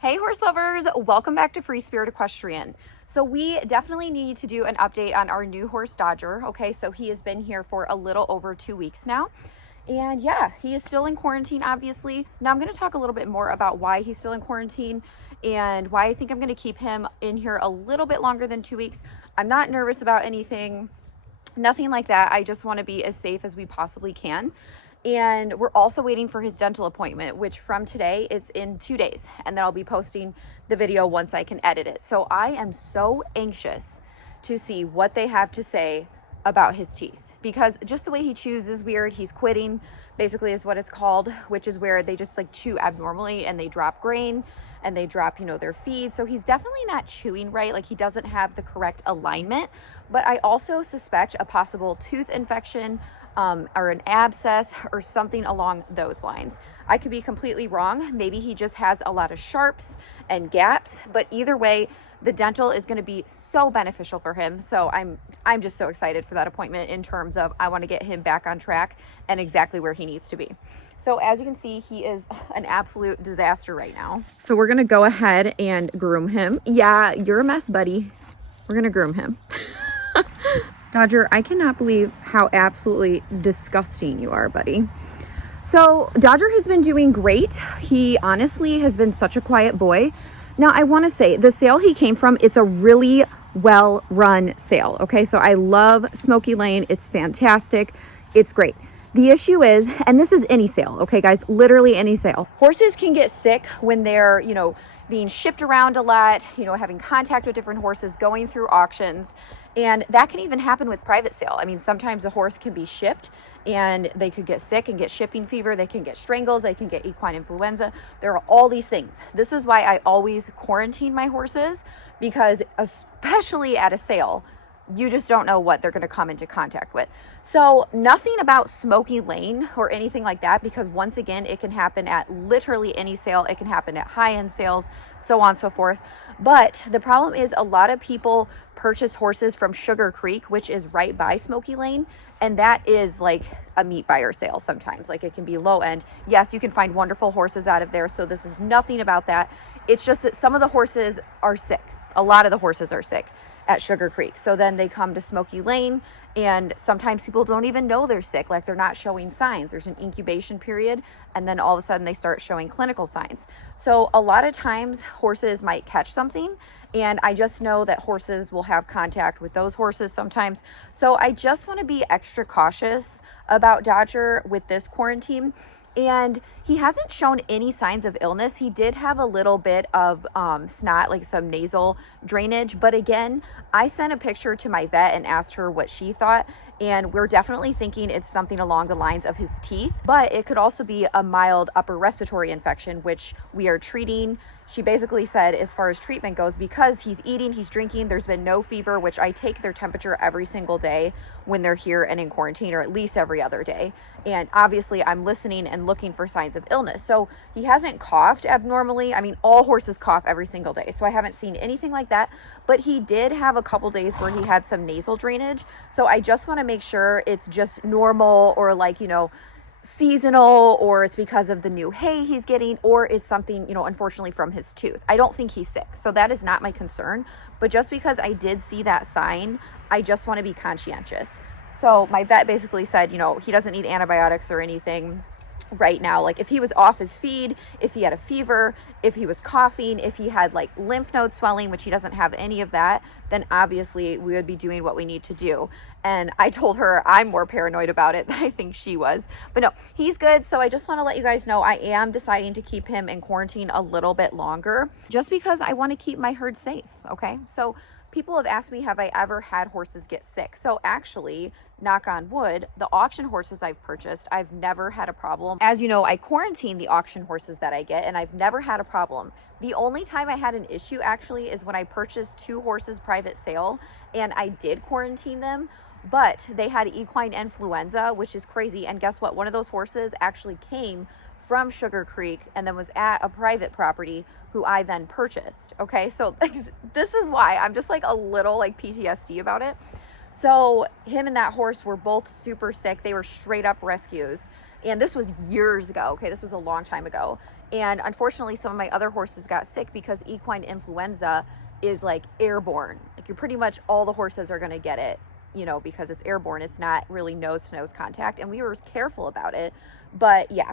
Hey horse lovers, welcome back to Free Spirit Equestrian. So we definitely need to do an update on our new horse Dodger. Okay, so he has been here for a little over 2 weeks now. And yeah, he is still in quarantine, obviously. Now I'm going to talk a little bit more about why he's still in quarantine and why I think I'm going to keep him in here a little bit longer than 2 weeks. I'm not nervous about anything, nothing like that. I just want to be as safe as we possibly can. And we're also waiting for his dental appointment, which from today, it's in 2 days. And then I'll be posting the video once I can edit it. So I am so anxious to see what they have to say about his teeth, because just the way he chews is weird. He's quitting, basically, is what it's called, which is where they just like chew abnormally and they drop grain and they drop, their feed. So he's definitely not chewing right. Like, he doesn't have the correct alignment. But I also suspect a possible tooth infection, or an abscess or something along those lines. I could be completely wrong. Maybe he just has a lot of sharps and gaps, but either way, the dental is going to be so beneficial for him. So I'm just so excited for that appointment, in terms of I want to get him back on track and exactly where he needs to be. So as you can see, he is an absolute disaster right now. So we're going to go ahead and groom him. Yeah, you're a mess, buddy. We're going to groom him. Dodger, I cannot believe how absolutely disgusting you are, buddy. So Dodger has been doing great. He honestly has been such a quiet boy. Now, I want to say the sale he came from, it's a really well-run sale. Okay, so I love Smoky Lane. It's fantastic. It's great. The issue is, and this is any sale, okay, guys, literally any sale. Horses can get sick when they're, being shipped around a lot, having contact with different horses, going through auctions. And that can even happen with private sale. I mean, sometimes a horse can be shipped and they could get sick and get shipping fever. They can get strangles. They can get equine influenza. There are all these things. This is why I always quarantine my horses, because especially at a sale, you just don't know what they're going to come into contact with. So nothing about Smoky Lane or anything like that, because once again, it can happen at literally any sale. It can happen at high-end sales, so on and so forth. But the problem is, a lot of people purchase horses from Sugar Creek, which is right by Smoky Lane. And that is like a meat buyer sale sometimes. Like, it can be low end. Yes, you can find wonderful horses out of there. So this is nothing about that. It's just that some of the horses are sick. A lot of the horses are sick at Sugar Creek. So then they come to Smoky Lane, and sometimes people don't even know they're sick. Like, they're not showing signs. There's an incubation period, and then all of a sudden they start showing clinical signs. So a lot of times horses might catch something, and I just know that horses will have contact with those horses sometimes. So I just want to be extra cautious about Dodger with this quarantine. And he hasn't shown any signs of illness. He did have a little bit of snot, like some nasal drainage. But again, I sent a picture to my vet and asked her what she thought. And we're definitely thinking it's something along the lines of his teeth. But it could also be a mild upper respiratory infection, which we are treating. She basically said, as far as treatment goes, because he's eating, he's drinking, there's been no fever, which I take their temperature every single day when they're here and in quarantine, or at least every other day. And obviously I'm listening and looking for signs of illness. So he hasn't coughed abnormally. I mean, all horses cough every single day. So I haven't seen anything like that, but he did have a couple days where he had some nasal drainage. So I just want to make sure it's just normal, or like, seasonal, or it's because of the new hay he's getting, or it's something, unfortunately from his tooth. I don't think he's sick. So that is not my concern. But just because I did see that sign, I just want to be conscientious. So my vet basically said, he doesn't need antibiotics or anything right now. Like, if he was off his feed, if he had a fever, if he was coughing, if he had like lymph node swelling, which he doesn't have any of that, then obviously we would be doing what we need to do. And I told her I'm more paranoid about it than I think she was. But no, he's good. So I just want to let you guys know I am deciding to keep him in quarantine a little bit longer, just because I want to keep my herd safe. Okay. So people have asked me, have I ever had horses get sick? So actually, knock on wood, the auction horses I've purchased, I've never had a problem. As you know, I quarantine the auction horses that I get, and I've never had a problem. The only time I had an issue actually is when I purchased 2 horses private sale, and I did quarantine them, but they had equine influenza, which is crazy. And guess what? One of those horses actually came from Sugar Creek and then was at a private property who I then purchased. Okay, so this is why I'm just like a little like PTSD about it. So him and that horse were both super sick. They were straight up rescues. And this was years ago. Okay, this was a long time ago. And unfortunately, some of my other horses got sick because equine influenza is like airborne. Like, you're pretty much, all the horses are going to get it, you know, because it's airborne. It's not really nose to nose contact. And we were careful about it. But yeah,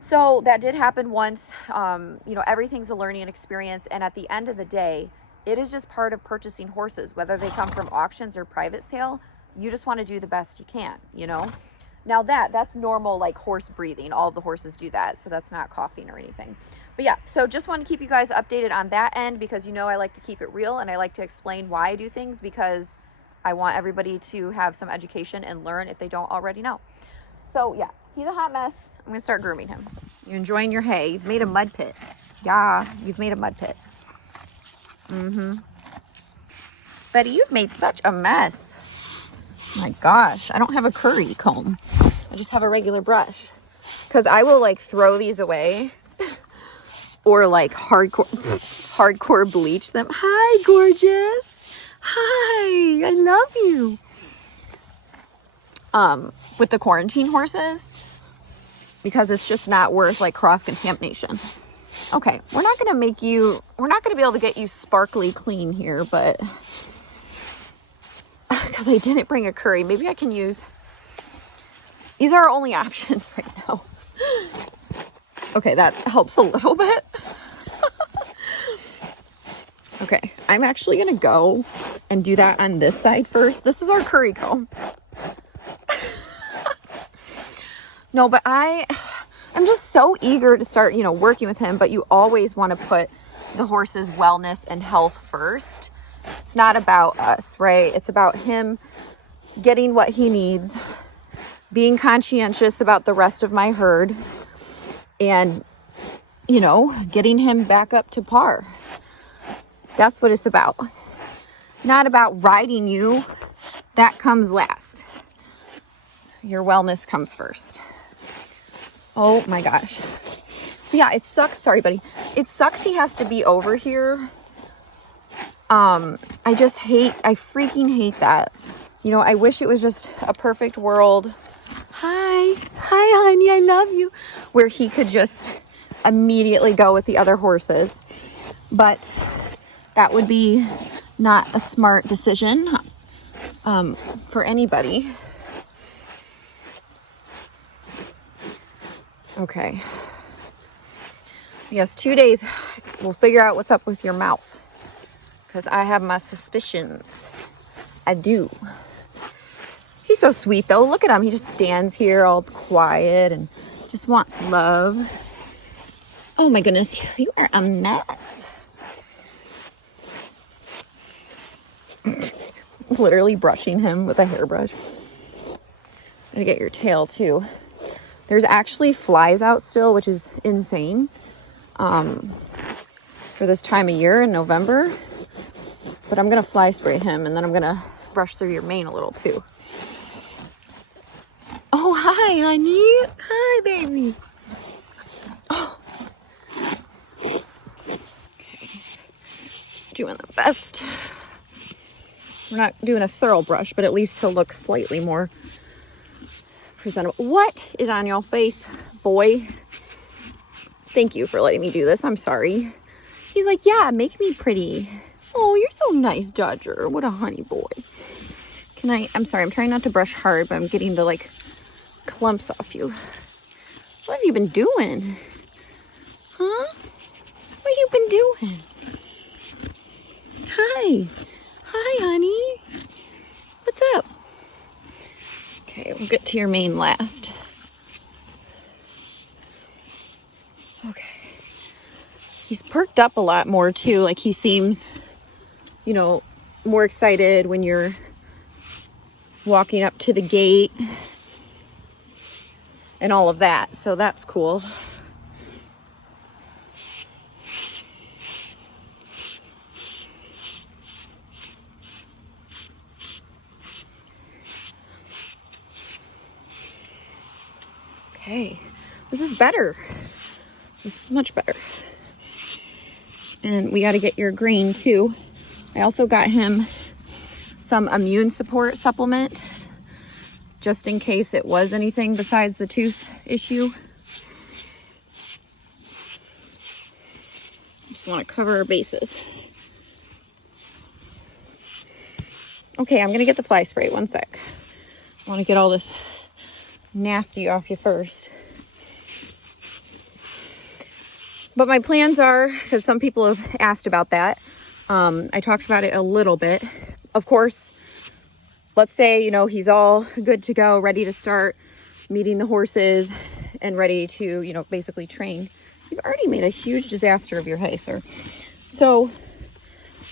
so that did happen once. You know, everything's a learning experience. And at the end of the day, it is just part of purchasing horses, whether they come from auctions or private sale. You just want to do the best you can, you know. Now that's normal, like horse breathing. All the horses do that. So that's not coughing or anything. But yeah, so just want to keep you guys updated on that end, because, you know, I like to keep it real and I like to explain why I do things, because I want everybody to have some education and learn if they don't already know. So yeah, he's a hot mess. I'm going to start grooming him. You're enjoying your hay. You've made a mud pit. Yeah, you've made a mud pit. Betty, you've made such a mess. My gosh, I don't have a curry comb. I just have a regular brush, because I will like throw these away or like hardcore bleach them. Hi, gorgeous. Hi, I love you. With the quarantine horses, because it's just not worth like cross contamination. Okay, we're not going to be able to get you sparkly clean here, but because I didn't bring a curry, maybe I can use, these are our only options right now. Okay, that helps a little bit. Okay, I'm actually going to go and do that on this side first. This is our curry comb. No, but I'm just so eager to start, you know, working with him, but you always want to put the horse's wellness and health first. It's not about us, right? It's about him getting what he needs, being conscientious about the rest of my herd, and, you know, getting him back up to par. That's what it's about. Not about riding you. That comes last. Your wellness comes first. Oh my gosh. Yeah, it sucks. Sorry, buddy. It sucks he has to be over here. I freaking hate that. You know, I wish it was just a perfect world. Hi, honey, I love you. Where he could just immediately go with the other horses. But that would be not a smart decision for anybody. Okay. Yes, 2 days. We'll figure out what's up with your mouth, because I have my suspicions. I do. He's so sweet, though. Look at him. He just stands here all quiet and just wants love. Oh, my goodness. You are a mess. Literally brushing him with a hairbrush. I'm going to get your tail, too. There's actually flies out still, which is insane for this time of year in November. But I'm going to fly spray him, and then I'm going to brush through your mane a little, too. Oh, hi, honey. Hi, baby. Oh. Okay. Doing the best. We're not doing a thorough brush, but at least he'll look slightly more presentable. What is on your face, boy? Thank you for letting me do this. I'm sorry. He's like, yeah, make me pretty. Oh, you're so nice, Dodger. What a honey boy. I'm sorry, I'm trying not to brush hard, but I'm getting the like clumps off you. What have you been doing? Huh? What have you been doing? Hi. Hi, honey. What's up? Okay, we'll get to your mane last. Okay. He's perked up a lot more too. Like, he seems, you know, more excited when you're walking up to the gate and all of that. So that's cool. Okay, this is better. This is much better. And we got to get your grain too. I also got him some immune support supplement, just in case it was anything besides the tooth issue. Just want to cover our bases. Okay, I'm gonna get the fly spray. One sec. I want to get all this nasty off you first. But my plans are, because some people have asked about that, I talked about it a little bit. Of course, let's say, you know, he's all good to go, ready to start meeting the horses and ready to, you know, basically train. You've already made a huge disaster of your hay, sir. So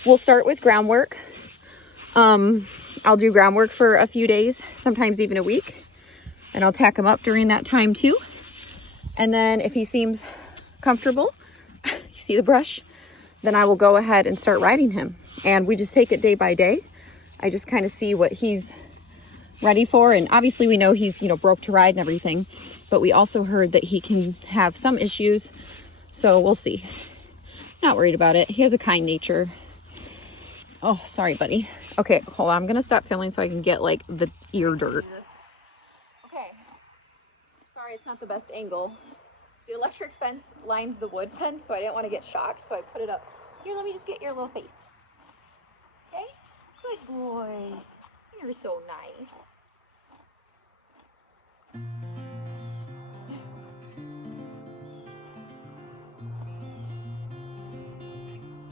we'll start with groundwork. I'll do groundwork for a few days, sometimes even a week, and I'll tack him up during that time too. And then if he seems comfortable, you see the brush, then I will go ahead and start riding him. And we just take it day by day. I just kind of see what he's ready for. And obviously we know he's, you know, broke to ride and everything, but we also heard that he can have some issues. So we'll see. Not worried about it. He has a kind nature. Oh, sorry, buddy. Okay, hold on. I'm going to stop filming so I can get like the ear dirt. Okay. Sorry, it's not the best angle. The electric fence lines the wood fence, so I didn't want to get shocked, so I put it up. Here, let me just get your little face. Okay? Good boy. You're so nice.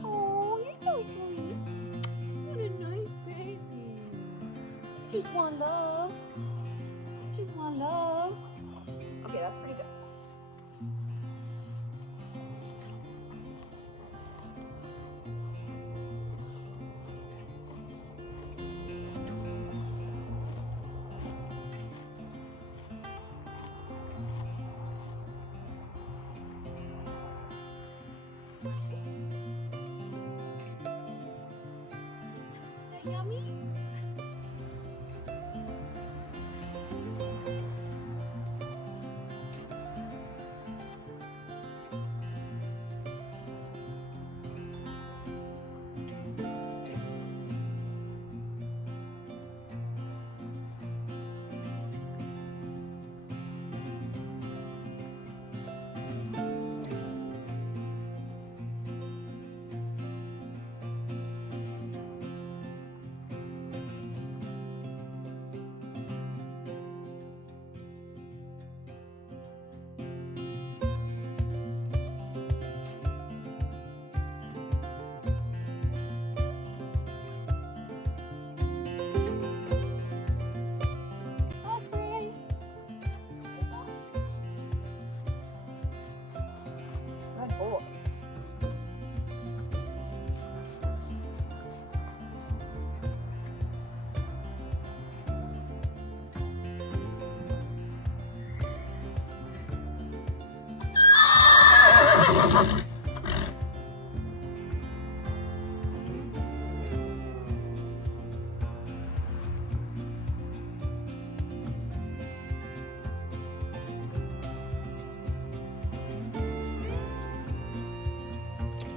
Oh, you're so sweet. What a nice baby. You just want love. You just want love. Okay, that's pretty good. Is that yummy?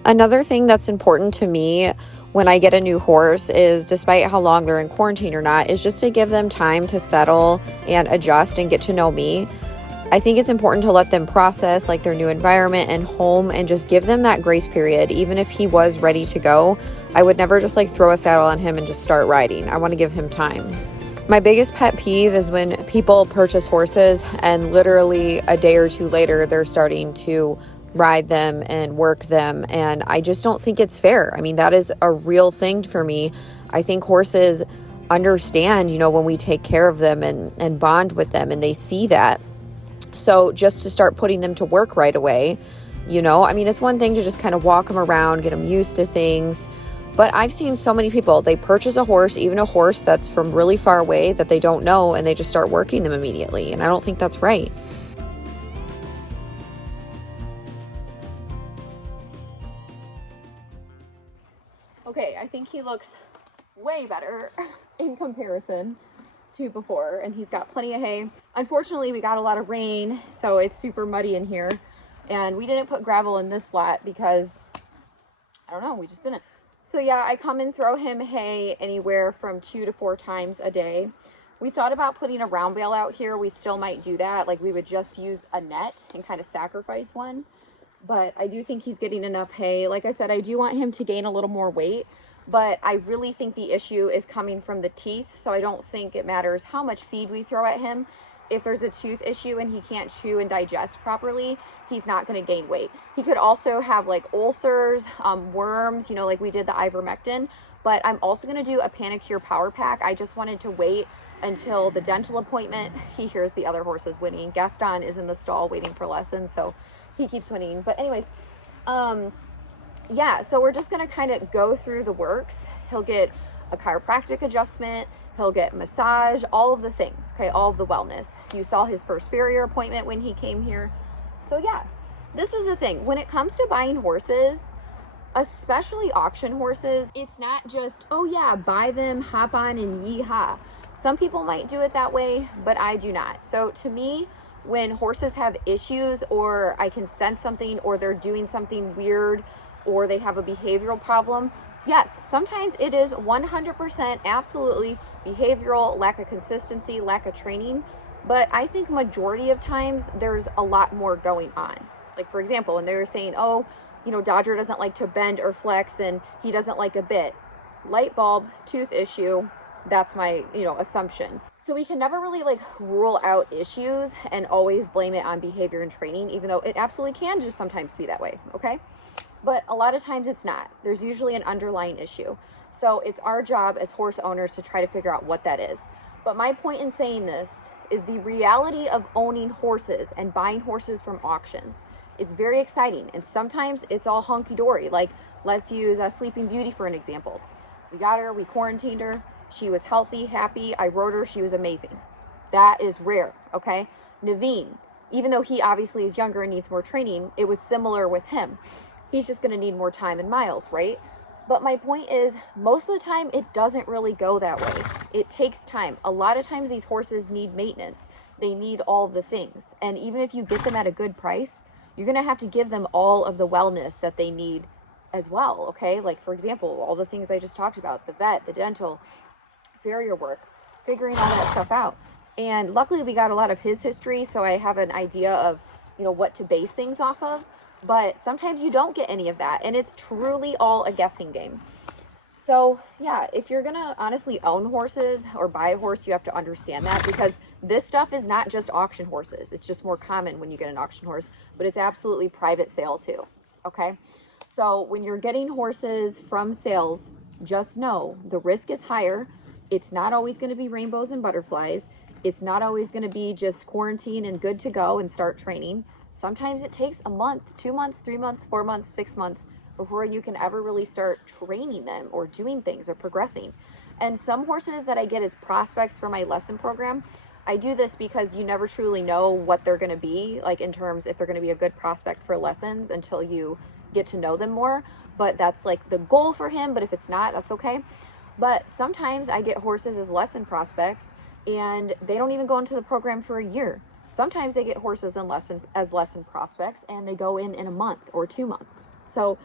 Another thing that's important to me when I get a new horse is, despite how long they're in quarantine or not, is just to give them time to settle and adjust and get to know me. I think it's important to let them process like their new environment and home and just give them that grace period. Even if he was ready to go, I would never just like throw a saddle on him and just start riding. I want to give him time. My biggest pet peeve is when people purchase horses and literally a day or two later, they're starting to ride them and work them. And I just don't think it's fair. I mean, that is a real thing for me. I think horses understand, you know, when we take care of them and bond with them, and they see that. So just to start putting them to work right away, you know, I mean, it's one thing to just kind of walk them around, get them used to things. But I've seen so many people, they purchase a horse, even a horse that's from really far away that they don't know, and they just start working them immediately. And I don't think that's right. Okay, I think he looks way better in comparison to before, and he's got plenty of hay. Unfortunately, we got a lot of rain, so it's super muddy in here, and we didn't put gravel in this lot because, I don't know, we just didn't. So yeah, I come and throw him hay anywhere from 2 to 4 times a day. We thought about putting a round bale out here. We still might do that. Like, we would just use a net and kind of sacrifice one. but I do think he's getting enough hay. Like I said, I do want him to gain a little more weight, but I really think the issue is coming from the teeth. So I don't think it matters how much feed we throw at him. If there's a tooth issue and he can't chew and digest properly, he's not going to gain weight. He could also have like ulcers, worms, you know, like we did the ivermectin, but I'm also going to do a Panicure Power Pack. I just wanted to wait until the dental appointment. He hears the other horses whinnying. Gaston is in the stall waiting for lessons, so he keeps whinnying. But anyways, yeah, so we're just going to kind of go through the works. He'll get a chiropractic adjustment. He'll get massage, all of the things, okay, all of the wellness. You saw his first farrier appointment when he came here. So yeah, this is the thing. When it comes to buying horses, especially auction horses, it's not just, oh yeah, buy them, hop on and yee-haw. Some people might do it that way, but I do not. So to me, when horses have issues, or I can sense something, or they're doing something weird, or they have a behavioral problem, yes, sometimes it is 100% absolutely behavioral, lack of consistency, lack of training. But I think majority of times there's a lot more going on. Like for example, when they were saying, oh, you know, Dodger doesn't like to bend or flex and he doesn't like a bit. Light bulb, tooth issue, that's my, you know, assumption. So we can never really like rule out issues and always blame it on behavior and training, even though it absolutely can just sometimes be that way, okay? But a lot of times it's not. There's usually an underlying issue. So it's our job as horse owners to try to figure out what that is. But my point in saying this is the reality of owning horses and buying horses from auctions. It's very exciting, and sometimes it's all hunky-dory. Like, let's use Sleeping Beauty for an example. We got her, we quarantined her, she was healthy, happy, I rode her, she was amazing. That is rare, okay? Naveen, even though he obviously is younger and needs more training, it was similar with him. He's just going to need more time and miles, right? But my point is, most of the time, it doesn't really go that way. It takes time. A lot of times, these horses need maintenance. They need all the things. And even if you get them at a good price, you're going to have to give them all of the wellness that they need as well, okay? Like, for example, all the things I just talked about, the vet, the dental, farrier work, figuring all that stuff out. And luckily, we got a lot of his history, so I have an idea of, you know, what to base things off of. But sometimes you don't get any of that, and it's truly all a guessing game. So yeah, if you're gonna honestly own horses or buy a horse, you have to understand that, because this stuff is not just auction horses. It's just more common when you get an auction horse, but it's absolutely private sale too, okay? So when you're getting horses from sales, just know the risk is higher. It's not always gonna be rainbows and butterflies. It's not always gonna be just quarantine and good to go and start training. Sometimes it takes a month, 2 months, 3 months, 4 months, 6 months before you can ever really start training them or doing things or progressing. And some horses that I get as prospects for my lesson program, I do this because you never truly know what they're going to be, like in terms if they're going to be a good prospect for lessons until you get to know them more. But that's like the goal for him. But if it's not, that's okay. But sometimes I get horses as lesson prospects and they don't even go into the program for a year. Sometimes they get horses as lesson prospects and they go in a month or 2 months. So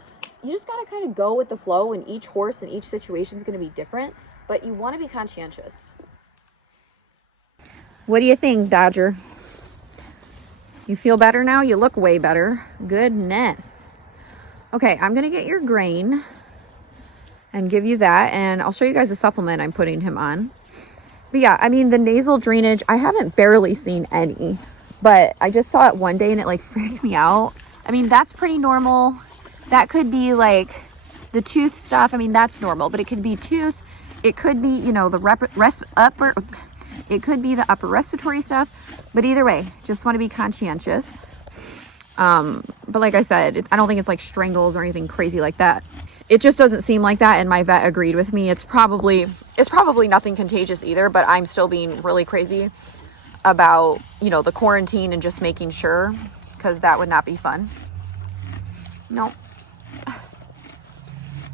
you just got to kind of go with the flow, and each horse and each situation is going to be different, but you want to be conscientious. What do you think, Dodger? You feel better now? You look way better. Goodness. Okay, I'm going to get your grain and give you that, and I'll show you guys a supplement I'm putting him on. But yeah, I mean, the nasal drainage, I haven't barely seen any, but I just saw it one day and it like freaked me out. I mean, that's pretty normal. That could be like the tooth stuff. I mean, that's normal, but it could be tooth. It could be, you know, it could be the upper respiratory stuff, but either way, just want to be conscientious. But like I said, I don't think it's like strangles or anything crazy like that. It just doesn't seem like that, and my vet agreed with me. It's probably nothing contagious either, but I'm still being really crazy about, you know, the quarantine and just making sure, because that would not be fun. No.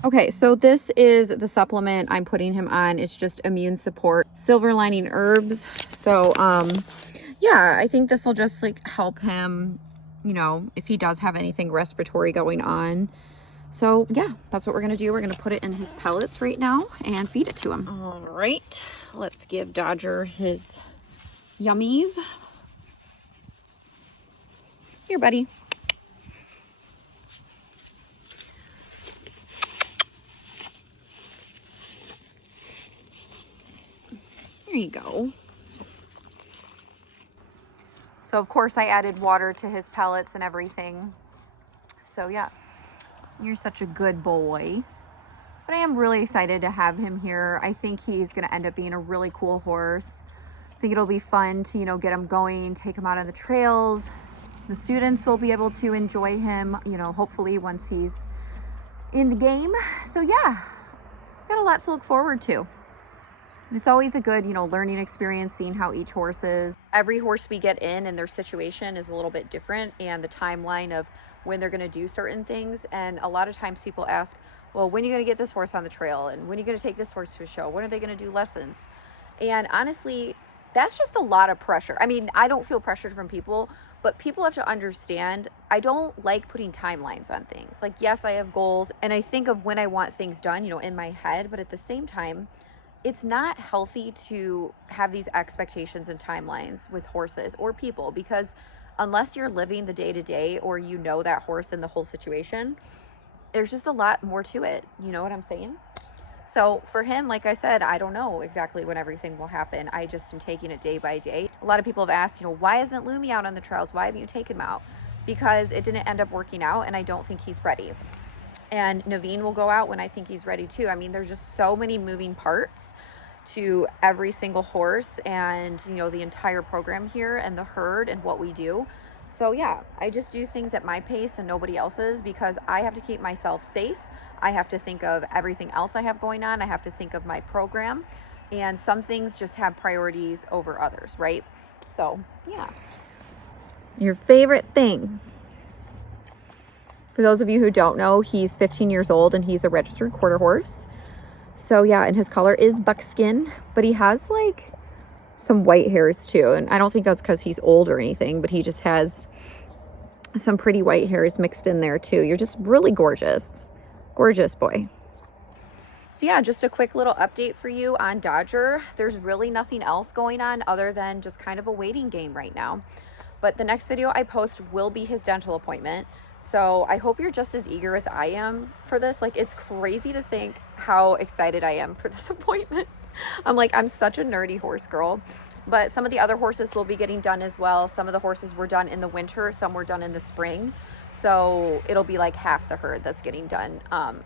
Okay, so this is the supplement I'm putting him on. It's just immune support, silver lining herbs. So yeah, I think this will just like help him, you know, if he does have anything respiratory going on. So yeah, that's what we're gonna do. We're gonna put it in his pellets right now and feed it to him. All right, let's give Dodger his yummies. Here, buddy. you go. So of course I added water to his pellets and everything. So yeah, you're such a good boy. But I am really excited to have him here. I think he's gonna end up being a really cool horse. I think it'll be fun to, you know, get him going, take him out on the trails. The students will be able to enjoy him, you know, hopefully once he's in the game. So yeah, got a lot to look forward to. And it's always a good, you know, learning experience, seeing how each horse is. Every horse we get in and their situation is a little bit different, and the timeline of when they're gonna do certain things. And a lot of times people ask, well, when are you gonna get this horse on the trail? And when are you gonna take this horse to a show? When are they gonna do lessons? And honestly, that's just a lot of pressure. I mean, I don't feel pressured from people, but people have to understand, I don't like putting timelines on things. Like, yes, I have goals and I think of when I want things done, you know, in my head, but at the same time, it's not healthy to have these expectations and timelines with horses or people, because unless you're living the day to day or you know that horse and the whole situation, there's just a lot more to it. You know what I'm saying? So for him, like I said, I don't know exactly when everything will happen. I just am taking it day by day. A lot of people have asked, you know, why isn't Lumi out on the trails? Why haven't you taken him out? Because it didn't end up working out and I don't think he's ready. And Naveen will go out when I think he's ready too. I mean, there's just so many moving parts to every single horse and, you know, the entire program here and the herd and what we do. So yeah, I just do things at my pace and nobody else's, because I have to keep myself safe. I have to think of everything else I have going on. I have to think of my program, and some things just have priorities over others, right? So yeah. Your favorite thing. For those of you who don't know, he's 15 years old and he's a registered quarter horse. So yeah, and his color is buckskin, but he has like some white hairs too. And I don't think that's because he's old or anything, but he just has some pretty white hairs mixed in there too. You're just really gorgeous. Gorgeous boy. So yeah, just a quick little update for you on Dodger. There's really nothing else going on other than just kind of a waiting game right now. But the next video I post will be his dental appointment. So I hope you're just as eager as I am for this. Like, it's crazy to think how excited I am for this appointment. I'm such a nerdy horse girl. But some of the other horses will be getting done as well. Some of the horses were done in the winter, some were done in the spring. So it'll be like half the herd that's getting done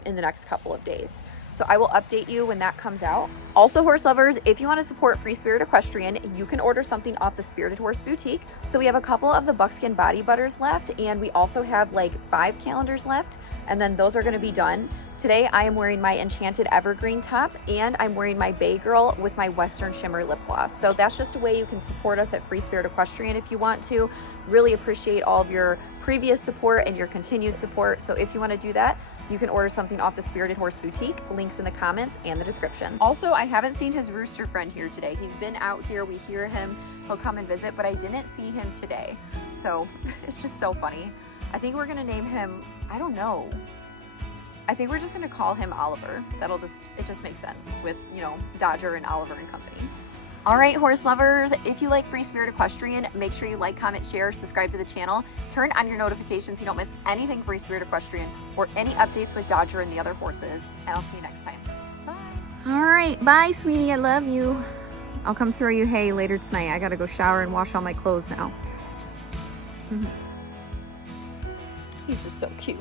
in the next couple of days. So I will update you when that comes out. Also, horse lovers, if you want to support Free Spirit Equestrian, you can order something off the Spirited Horse Boutique. So we have a couple of the buckskin body butters left, and we also have like 5 calendars left, and then those are going to be done. Today I am wearing my Enchanted Evergreen top, and I'm wearing my Bay Girl with my Western Shimmer lip gloss. So that's just a way you can support us at Free Spirit Equestrian if you want to. Really appreciate all of your previous support and your continued support. So if you want to do that, you can order something off the Spirited Horse Boutique. Links in the comments and the description. Also, I haven't seen his rooster friend here today. He's been out here. We hear him. He'll come and visit, but I didn't see him today. So it's just so funny. I think we're going to name him, I don't know. I think we're just going to call him Oliver. It just makes sense with, you know, Dodger and Oliver and company. All right, horse lovers, if you like Free Spirit Equestrian, make sure you like, comment, share, subscribe to the channel, turn on your notifications so you don't miss anything Free Spirit Equestrian or any updates with Dodger and the other horses. And I'll see you next time. Bye. All right, bye, sweetie. I love you. I'll come throw you hay later tonight. I got to go shower and wash all my clothes now. He's just so cute.